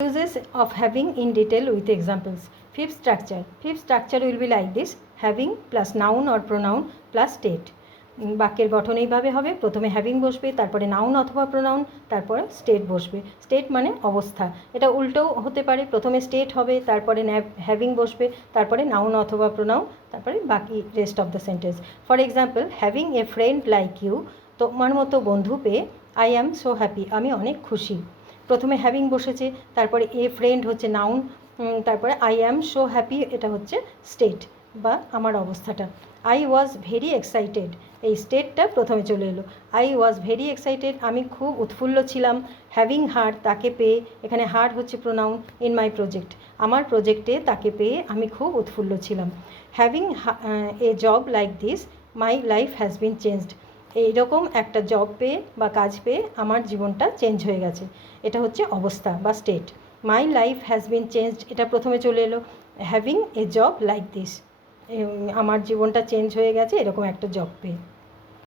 Uses of having in detail with examples. Fifth structure will be like this: having plus noun or pronoun plus state. বাক্যের গঠন এইভাবে হবে, প্রথমে having বসবে, তারপরে নাউন অথবা প্রোনাউন, তারপরে স্টেট বসবে। স্টেট মানে অবস্থা, এটা উল্টোও হতে পারে, প্রথমে স্টেট হবে, তারপরে হ্যাভিং বসবে, তারপরে নাউন অথবা প্রোনাউন, তারপরে বাকি rest of the sentence. For example, having a friend like you, তোমার মতো বন্ধু পেয়ে আই অ্যাম সো হ্যাপি, আমি অনেক খুশি। প্রথমে হ্যাভিং বসেছে, তারপরে এ ফ্রেন্ড হচ্ছে নাউন, তারপরে আই অ্যাম সো হ্যাপি এটা হচ্ছে স্টেট বা আমার অবস্থাটা। আই ওয়াজ ভেরি এক্সাইটেড, এই স্টেটটা প্রথমে চলে এলো। আই ওয়াজ ভেরি এক্সাইটেড, আমি খুব উৎফুল্ল ছিলাম। হ্যাভিং হার, তাকে পেয়ে, এখানে হার হচ্ছে প্রোনাউন। ইন মাই প্রজেক্ট, আমার প্রজেক্টে তাকে পেয়ে আমি খুব উৎফুল্ল ছিলাম। Having a job like this my life has been changed, এইরকম একটা জব পেয়ে বা কাজ পেয়ে আমার জীবনটা চেঞ্জ হয়ে গেছে, এটা হচ্ছে অবস্থা বা state. My life has been changed, এটা প্রথমে চলে এলো। Having a job like this, আমার জীবনটা চেঞ্জ হয়ে গেছে এরকম একটা জব পেয়ে।